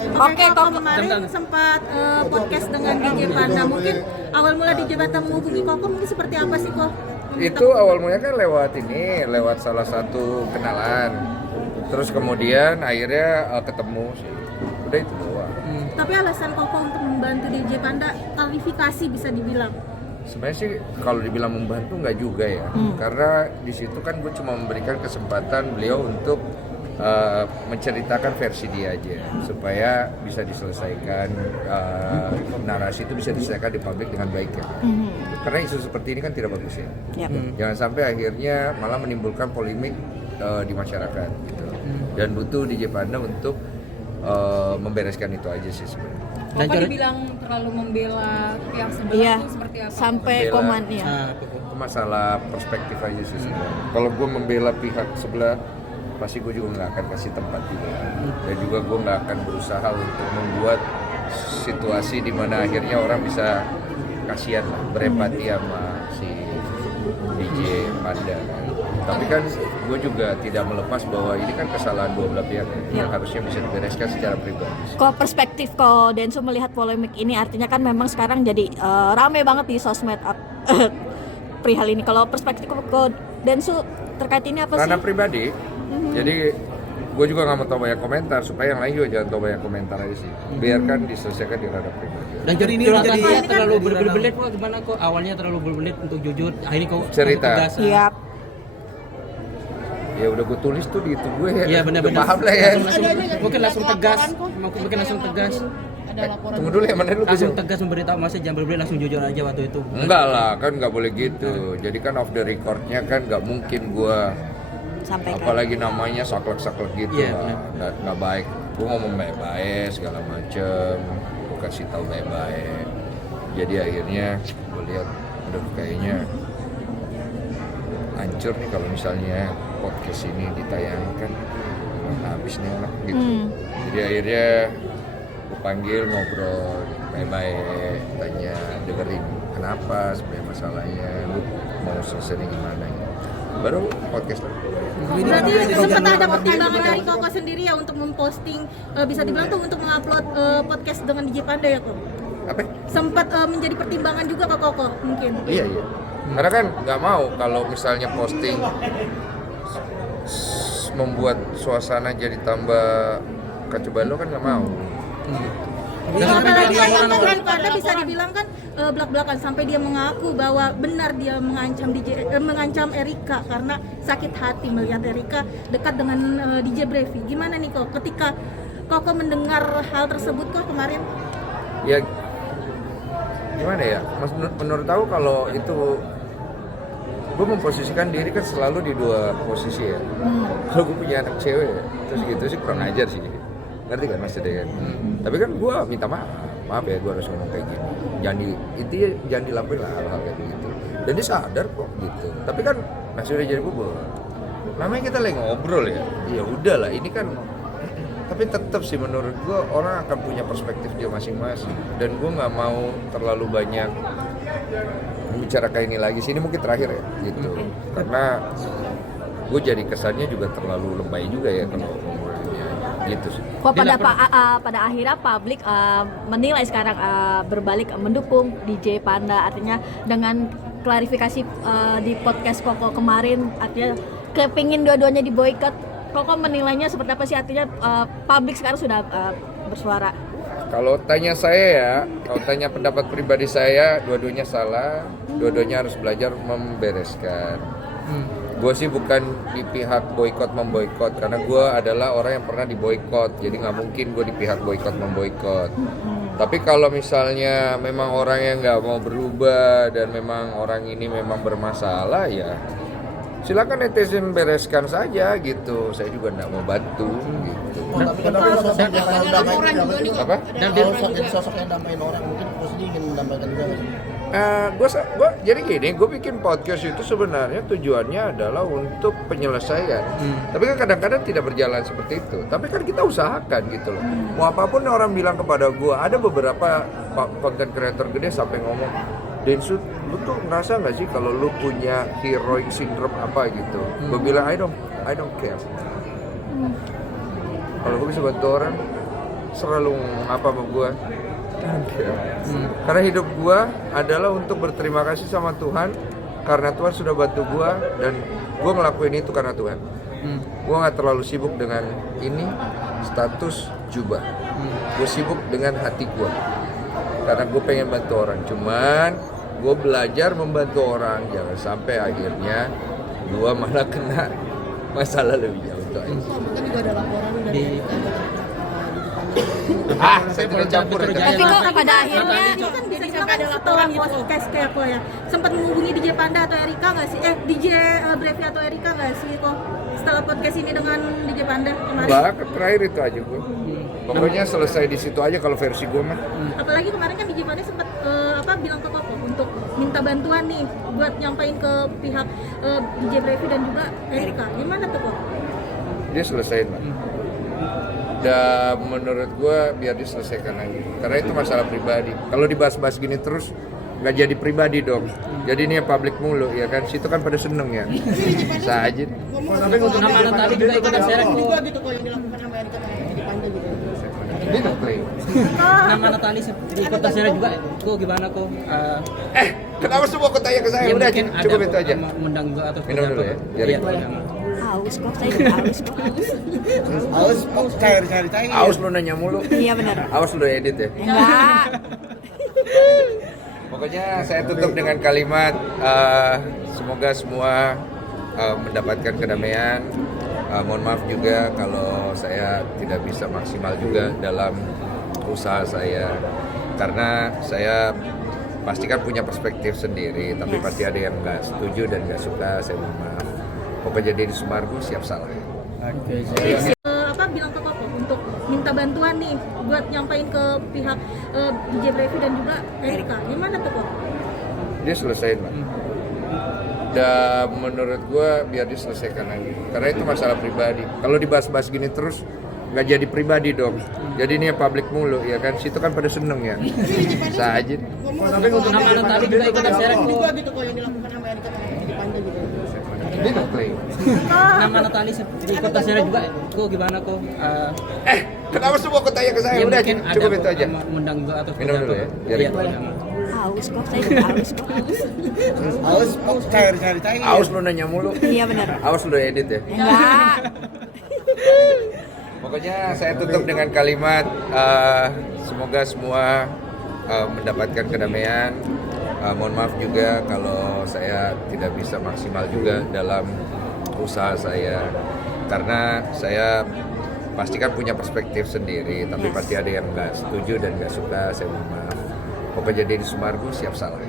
Oke, kok kemarin sempat podcast dengan DJ Panda. Mungkin awal mula DJ Panda menghubungi Koko mungkin seperti apa sih kok? Itu awal mulanya kan lewat salah satu kenalan. Terus kemudian akhirnya ketemu sih. Udah itu doang. Tapi alasan Koko untuk membantu DJ Panda klarifikasi bisa dibilang. Sebenarnya sih kalau dibilang membantu nggak juga ya. Karena di situ kan gue cuma memberikan kesempatan beliau untuk menceritakan versi dia aja supaya bisa diselesaikan, narasi itu bisa diselesaikan di publik dengan baik ya. Karena isu seperti ini kan tidak bagus ya. Jangan sampai akhirnya malah menimbulkan polemik di masyarakat gitu. Dan butuh DJ Panda untuk membereskan itu aja sih sebenarnya. Apa dibilang terlalu membela pihak sebelah itu seperti apa? Sampai koman ya. Itu masalah perspektif aja sih sebenarnya. Kalau gue membela pihak sebelah, pasti gue juga nggak akan kasih tempat juga. Dan juga gue nggak akan berusaha untuk membuat situasi di mana akhirnya orang bisa kasihan lah, berempati sama si DJ Panda. Tapi kan gue juga tidak melepas bahwa ini kan kesalahan dua belah pihak yang harusnya bisa dibereskan secara pribadi. Kok perspektif kok Densu melihat polemik ini artinya kan memang sekarang jadi rame banget di sosmed perihal ini. Kalau perspektif kok Densu terkait ini apa sih? Karena pribadi, jadi gue juga nggak mau tahu banyak komentar supaya yang lain juga jangan tahu banyak komentar aja sih. Biarkan diselesaikan di ranah pribadi. Dan jadi ini jadi terlalu berbelit kok gimana kok awalnya terlalu berbelit untuk jujur, akhirnya kok cerita. Iya. Ya udah gue tulis tuh di itu gue ya. Iya benar-benar. Paham lah ya. Mungkin langsung tegas. Mungkin langsung tegas. Tunggu dulu ya, mana lu langsung tegas memberitahu, masa jangan berbelit, langsung jujur aja waktu itu. Enggak lah, kan nggak boleh gitu. Jadi kan off the recordnya kan nggak mungkin gue Sampaikan. apalagi namanya saklek-saklek gitu Iya, lah. Nggak baik. Gue ngomong baik-baik segala macem, gue kasih tahu baik-baik. Jadi akhirnya gue lihat udah kayaknya hancur nih kalau misalnya podcast ini ditayangkan, habis nih lah gitu. Jadi akhirnya gue panggil ngobrol baik-baik, tanya dengerin kenapa sebenarnya masalahnya, lu mau selesainya gimana gitu. Baru podcast lah. Berarti sempat ada pertimbangan dari Koko sendiri ya untuk memposting, bisa dibilang tuh untuk mengupload podcast dengan DJ Panda ya kok? Apa? Sempat menjadi pertimbangan juga ke Koko mungkin? Iya. Karena kan nggak mau kalau misalnya posting membuat suasana jadi tambah kacau balau kan nggak mau. Apalagi kan Panda bisa dibilang kan belak-belakan sampai dia mengaku bahwa benar dia mengancam Erika karena sakit hati melihat Erika dekat dengan DJ Brevi. Gimana nih kok ketika Koko mendengar hal tersebut kok kemarin? Ya gimana ya? Menurut aku kalau itu gue memposisikan diri kan selalu di dua posisi ya. Kalau gue punya anak cewek ya, terus gitu sih kurang ajar sih. Ngerti kan maksudnya kan? Tapi kan gue minta maaf ya, gue harus ngomong kayak gini. Jangan dilakuin lah hal-hal kayak gitu. Dan dia sadar kok gitu. Tapi kan maksudnya jadi bubur. Namanya kita lagi ngobrol ya. Ya udah lah, ini kan. Tapi tetap sih menurut gue orang akan punya perspektif dia masing-masing. Dan gue nggak mau terlalu banyak membicarakan ini lagi. Sini mungkin terakhir ya gitu. Karena gue jadi kesannya juga terlalu lebay juga ya kalau ngobrolnya gitu sih. Kok pada akhirnya publik menilai sekarang berbalik mendukung DJ Panda, artinya dengan klarifikasi di podcast Koko kemarin artinya kepingin dua-duanya diboikot. Koko menilainya seperti apa sih, artinya publik sekarang sudah bersuara? Kalau tanya saya ya, kalau tanya pendapat pribadi saya, dua-duanya salah, dua-duanya harus belajar membereskan. Gue sih bukan di pihak boykot memboykot, karena gue adalah orang yang pernah diboykot, jadi nggak mungkin gue di pihak boykot memboykot. Tapi kalau misalnya memang orang yang nggak mau berubah dan memang orang ini memang bermasalah ya, silakan netizen bereskan saja gitu. Saya juga nggak mau bantu gitu. Tapi kan sosok yang damai juga. Apa? Dan sosok yang damain orang mungkin Rusdi ingin mendamaikan juga. Gue jadi gini, gue bikin podcast itu sebenarnya tujuannya adalah untuk penyelesaian. Tapi kan kadang-kadang tidak berjalan seperti itu. Tapi kan kita usahakan gitu loh. Mau apapun orang bilang kepada gue, ada beberapa content creator gede sampai ngomong, Densu, lu tuh ngerasa nggak sih kalau lu punya heroic syndrome apa gitu? Gue bilang I don't care. Kalau gue bisa bantu orang, selalu apa sama gue. Karena hidup gue adalah untuk berterima kasih sama Tuhan karena Tuhan sudah bantu gue dan gue ngelakuin itu karena Tuhan. Gue nggak terlalu sibuk dengan ini status jubah. Gue sibuk dengan hati gue karena gue pengen bantu orang. Cuman gue belajar membantu orang, jangan sampai akhirnya gue malah kena masalah lebih jauh. Itu aja. Kan juga ada laporan dari Di- Saya tidak campur. Tapi kok pada akhirnya Itu kan bisa dibilang kan setelah podcast kayak apa ya, sempat menghubungi DJ Panda atau Erika nggak sih? DJ Brevi atau Erika nggak sih kok setelah podcast ini dengan DJ Panda kemarin? Bahkan terakhir itu aja gue. Pokoknya selesai di situ aja kalau versi gue mah. Apalagi kemarin kan DJ Panda sempat bilang ke Koko untuk minta bantuan nih buat nyampain ke pihak DJ Brevi dan juga Erika. Gimana tuh kok? Dia selesaiin lah. Dan menurut gue biar diselesaikan aja. Karena itu masalah pribadi. Kalau dibahas-bahas gini terus nggak jadi pribadi dong. Jadi ini yang publik mulu ya kan. Situ kan pada seneng ya. Bisa aja. Tapi untuk nama Natali juga ikutan seret kok. juga gitu kok yang dilakukan sama Erika di Panda gitu. Dia nggak klaim. Nama Natali ikutan seret juga. Kok gimana kok? Kenapa semua kau tanya ke saya? Ya Udah mungkin cukup ada itu aja. mengganggu atau Minum dulu ya, biar Iya, itu aja. haus kok, saya juga haus kok. Haus cair-cair. Awas lu nanya mulu. Iya benar. Awas lu edit ya. Enggak. Pokoknya saya tutup dengan kalimat semoga semua mendapatkan kedamaian. Mohon maaf juga kalau saya tidak bisa maksimal juga dalam usaha saya karena saya pasti kan punya perspektif sendiri, tapi pasti ada yang nggak setuju dan nggak suka. Saya mohon maaf. Pokoknya jadi Sumargo siap salah. Bilang ke Koko untuk minta bantuan nih buat nyampain ke pihak DJ Brevi dan juga Erika. Gimana tuh kok? Dia selesaiin lah. Dan menurut gue biar diselesaikan aja. Karena itu masalah pribadi. Kalau dibahas-bahas gini terus nggak jadi pribadi dong. Jadi ini yang publik mulu ya kan. Situ kan pada seneng ya. Bisa aja. Tapi untuk nama Natali juga ikutan seret kok. Juga gitu kok yang dilakukan sama Erika di Panda gitu. Dia nggak klaim. Nama Natali ikutan seret juga. Kok gimana kok? Kenapa semua kau tanya ke saya? Ya Udah mungkin cukup ada itu aja. mengganggu atau Minum dulu ya, biar Iya, itu aja. Haus kok, saya juga haus kok. Haus cair-cair. Awas lu nanya mulu. Iya benar. Awas lu edit ya. Enggak. Pokoknya saya tutup dengan kalimat semoga semua mendapatkan kedamaian. Mohon maaf juga kalau saya tidak bisa maksimal juga dalam usaha saya karena saya pasti kan punya perspektif sendiri, tapi pasti ada yang nggak setuju dan nggak suka. Saya mohon maaf. Pokoknya jadi Sumargo siap salah.